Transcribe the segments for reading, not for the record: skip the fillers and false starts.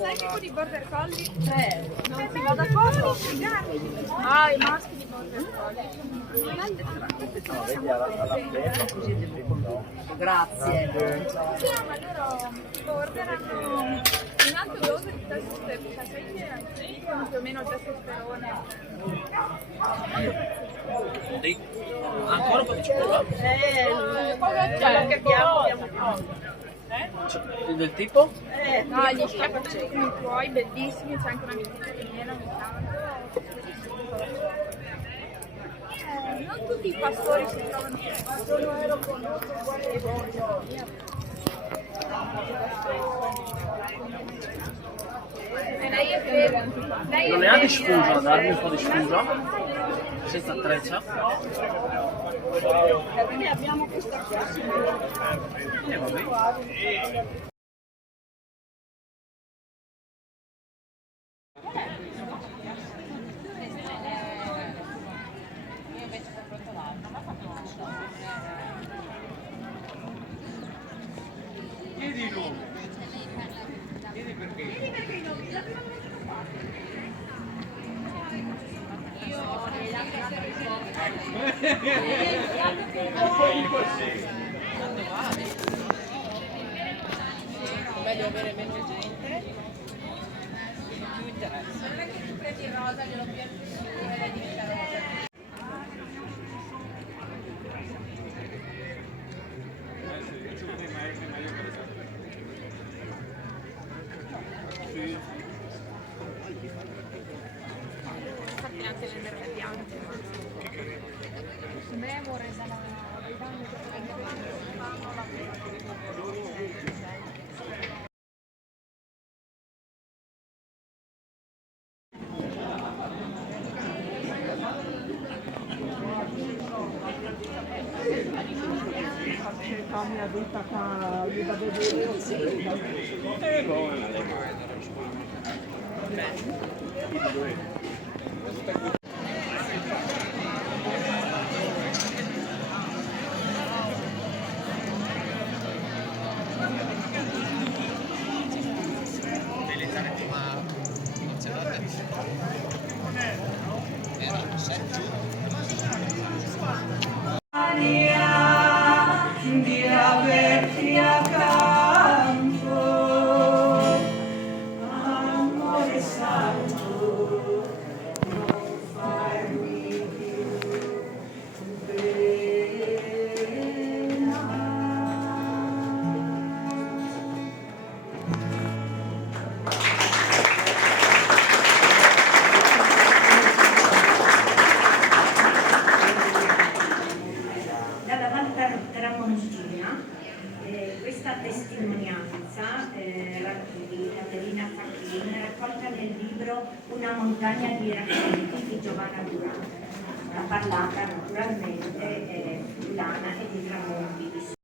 Sai che con i border collie non si va d'accordo? Ah, i maschi di border collie. Grazie. Sì, ma loro orderano in alto dose di testosterone, cioè sai che dicono più o meno il testosterone. Ancora un po' di cipolla? Del tipo? No, gli schiaffati come i tuoi, bellissimi, c'è anche una mitica di miele ogni tanto. Non tutti i pastori si trovano e lei è ferma. Non ne ha di sfusa, darmi un po' di sfusa? Senza treccia? Perché abbiamo questa qua. Vabbè. Chiedi tu. Chiedi perché. Meglio avere meno gente, più interesse. Non è che tu prendi il rosa, glielo pianti su e lei diventa rosa. Infatti anche le merveglianti. Me vorrei Fammi adulta che da vedere di averti accanto, amore santo, non farmi più pena. Dalla Val Tramontina, questa testimonianza di Caterina Facchini è raccolta nel libro Una montagna di racconti di Giovanna Durante, la parlata naturalmente friulana e di Tramonti.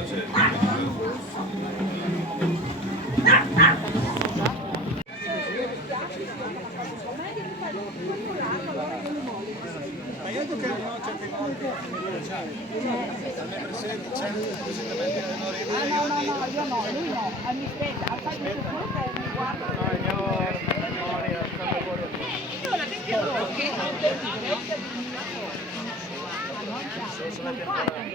piace. no, io no, lui no, mi aspetta, fagli il tutto e mi guarda. Io la vecchia che non